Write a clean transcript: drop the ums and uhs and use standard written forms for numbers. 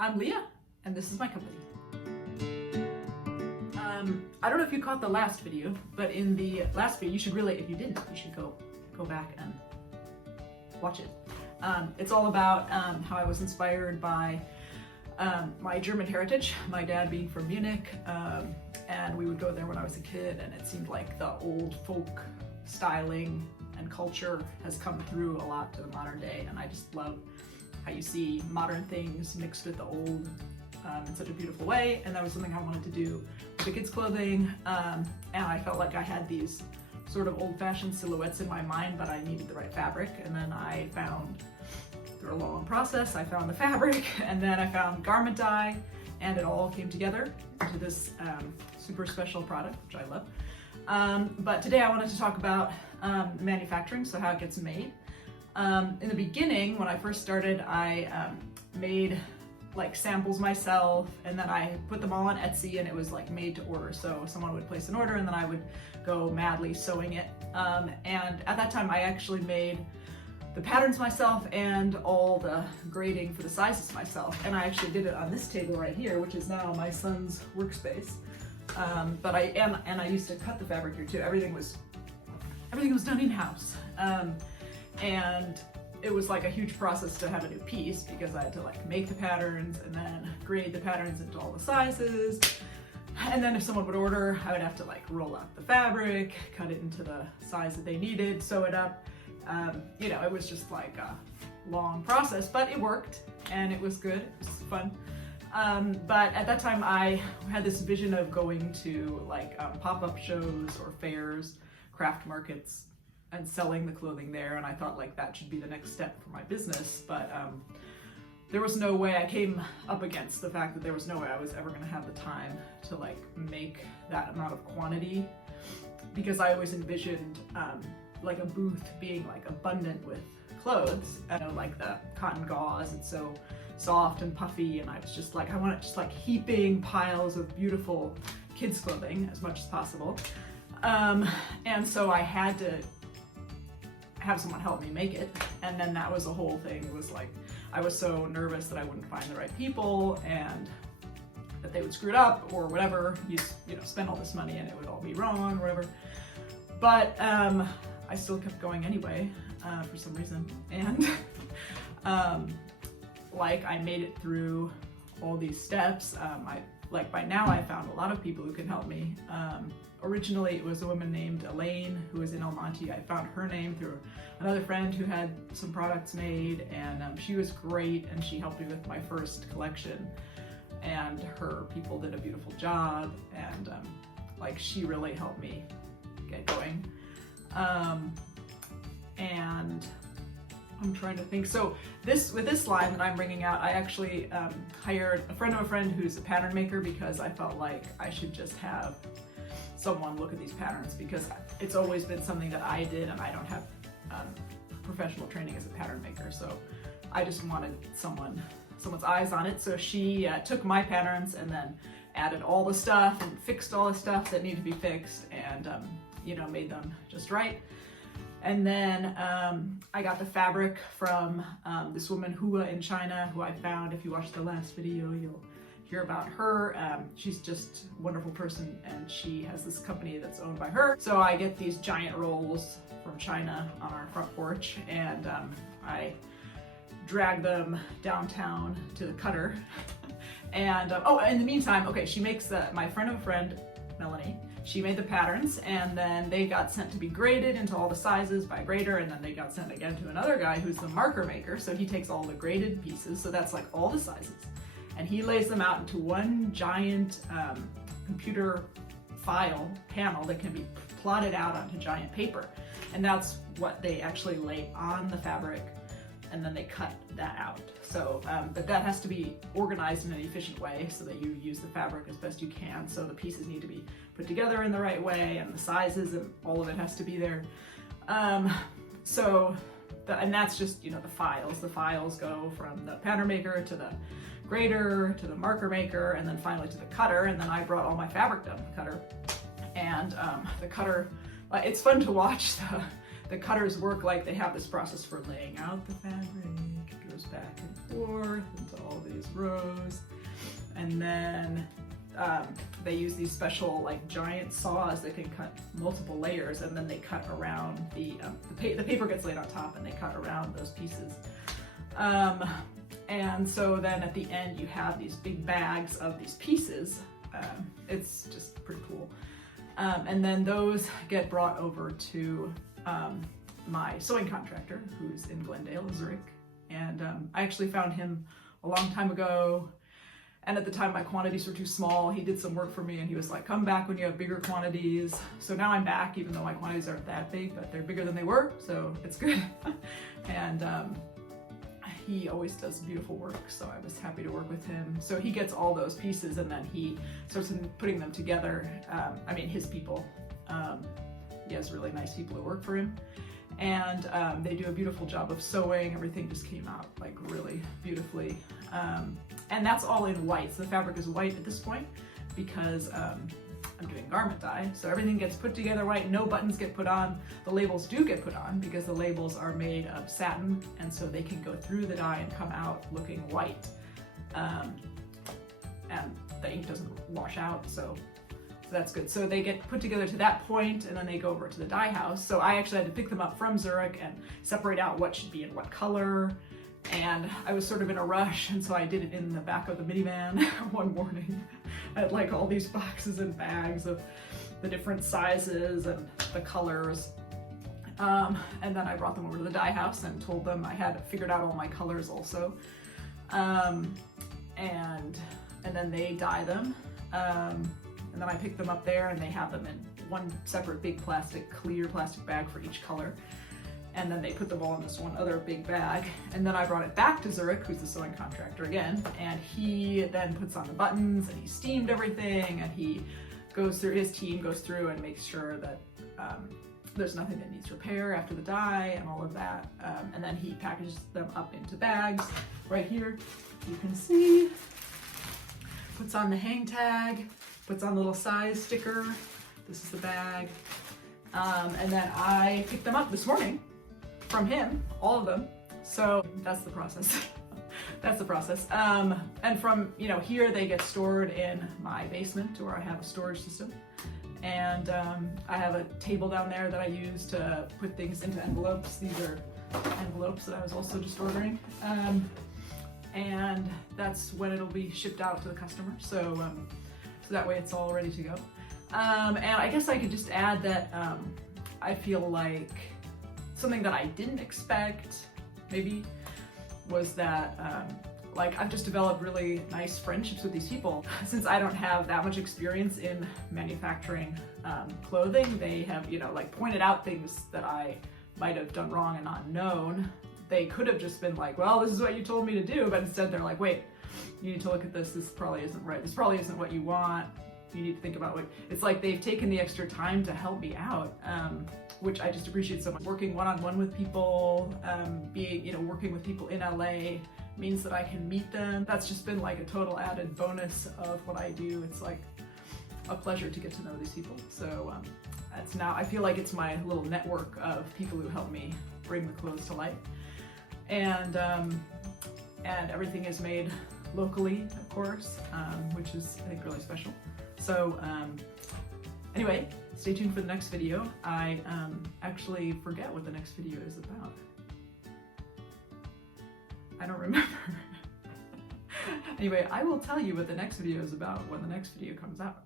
I'm Leah, and this is my company. I don't know if you caught the last video, but in the last video, you should really, if you didn't, you should go back and watch it. It's all about how I was inspired by my German heritage, my dad being from Munich, and we would go there when I was a kid, and it seemed like the old folk styling and culture has come through a lot to the modern day, and I just love how you see modern things mixed with the old in such a beautiful way. And that was something I wanted to do with the kids' clothing, and I felt like I had these sort of old-fashioned silhouettes in my mind, but I needed the right fabric. And then I found, through a long process, I found the fabric, and then I found garment dye, and it all came together into this super special product, which I love. But today I wanted to talk about manufacturing, so how it gets made. In the beginning, when I first started, I made like samples myself, and then I put them all on Etsy, and it was like made to order. So someone would place an order, and then I would go madly sewing it. And at that time, I actually made the patterns myself and all the grading for the sizes myself. And I actually did it on this table right here, which is now my son's workspace. But I used to cut the fabric here too. Everything was done in-house. And it was like a huge process to have a new piece, because I had to like make the patterns and then grade the patterns into all the sizes. And then if someone would order, I would have to like roll out the fabric, cut it into the size that they needed, sew it up. You know, it was just like a long process, but it worked and it was good. It was fun. But at that time I had this vision of going to like pop-up shows or fairs, craft markets, and selling the clothing there, and I thought like that should be the next step for my business. But there was no way. I came up against the fact that there was no way I was ever going to have the time to like make that amount of quantity, because I always envisioned like a booth being like abundant with clothes. I know, like the cotton gauze, it's so soft and puffy, and I was just like, I want it just like heaping piles of beautiful kids clothing as much as possible. And so I had to have someone help me make it, and then that was the whole thing. It was like, I was so nervous that I wouldn't find the right people, and that they would screw it up or whatever. You know, spend all this money and it would all be wrong or whatever. But I still kept going anyway for some reason, and like I made it through all these steps. By now I found a lot of people who can help me. Originally, it was a woman named Elaine who was in El Monte. I found her name through another friend who had some products made, and she was great, and she helped me with my first collection, and her people did a beautiful job, and like she really helped me get going. And I'm trying to think. So with this line that I'm bringing out, I actually hired a friend of a friend who's a pattern maker, because I felt like I should just have someone look at these patterns, because it's always been something that I did, and I don't have professional training as a pattern maker. So I just wanted someone's eyes on it. So she took my patterns and then added all the stuff and fixed all the stuff that needed to be fixed, and you know, made them just right. And then I got the fabric from this woman Hua in China, who I found. If you watched the last video, you'll hear about her. She's just a wonderful person, and she has this company that's owned by her. So I get these giant rolls from China on our front porch, and I drag them downtown to the cutter. And oh, in the meantime, okay, she makes my friend of a friend, Melanie, she made the patterns, and then they got sent to be graded into all the sizes by a grader, and then they got sent again to another guy who's the marker maker. So he takes all the graded pieces, so that's like all the sizes, and he lays them out into one giant computer file panel that can be plotted out onto giant paper. And that's what they actually lay on the fabric, and then they cut that out. So, but that has to be organized in an efficient way so that you use the fabric as best you can. So the pieces need to be put together in the right way, and the sizes and all of it has to be there. And that's just, you know, the files. The files go from the pattern maker to the grader to the marker maker, and then finally to the cutter. And then I brought all my fabric down to the cutter. And the cutter, it's fun to watch the cutters work. Like, they have this process for laying out the fabric. It goes back and forth into all these rows. And then they use these special like giant saws that can cut multiple layers, and then they cut around the paper gets laid on top and they cut around those pieces. And so then at the end you have these big bags of these pieces. It's just pretty cool. And then those get brought over to my sewing contractor, who's in Glendale, Zurich. And I actually found him a long time ago. And at the time my quantities were too small. He did some work for me and he was like, come back when you have bigger quantities. So now I'm back, even though my quantities aren't that big, but they're bigger than they were, so it's good. And he always does beautiful work, so I was happy to work with him. So he gets all those pieces and then he starts putting them together. I mean, his people. He has really nice people who work for him. And they do a beautiful job of sewing. Everything just came out like really beautifully. And that's all in white. So the fabric is white at this point because I'm doing garment dye. So everything gets put together white, no buttons get put on. The labels do get put on because the labels are made of satin, and so they can go through the dye and come out looking white. And the ink doesn't wash out, so that's good. So they get put together to that point, and then they go over to the dye house. So I actually had to pick them up from Zurich and separate out what should be in what color. And I was sort of in a rush, and so I did it in the back of the minivan one morning. I had like all these boxes and bags of the different sizes and the colors. And then I brought them over to the dye house and told them I had figured out all my colors also. And then they dye them. And then I pick them up there and they have them in one separate big clear plastic bag for each color. And then they put them all in this one other big bag. And then I brought it back to Zurich, who's the sewing contractor again, and he then puts on the buttons and he steamed everything, and he goes through, his team goes through and makes sure that there's nothing that needs repair after the dye and all of that. And then he packages them up into bags right here. You can see, puts on the hang tag, puts on the little size sticker. This is the bag. And then I picked them up this morning from him, all of them. So that's the process. That's the process. And from, you know, here they get stored in my basement where I have a storage system. And I have a table down there that I use to put things into envelopes. These are envelopes that I was also just ordering. And that's when it'll be shipped out to the customer. So, so that way it's all ready to go. And I guess I could just add that I feel like something that I didn't expect, maybe, was that like I've just developed really nice friendships with these people. Since I don't have that much experience in manufacturing clothing, they have, you know, like pointed out things that I might have done wrong and not known. They could have just been like, well, this is what you told me to do, but instead they're like, wait, you need to look at this. This probably isn't right. This probably isn't what you want. You need to think about what, it's like they've taken the extra time to help me out, which I just appreciate so much. Working one-on-one with people, being, you know, working with people in LA means that I can meet them. That's just been like a total added bonus of what I do. It's like a pleasure to get to know these people. So that's now, I feel like it's my little network of people who help me bring the clothes to life. And everything is made locally, of course, which is, I think, really special. So anyway, stay tuned for the next video. I actually forget what the next video is about. I don't remember. Anyway, I will tell you what the next video is about when the next video comes out.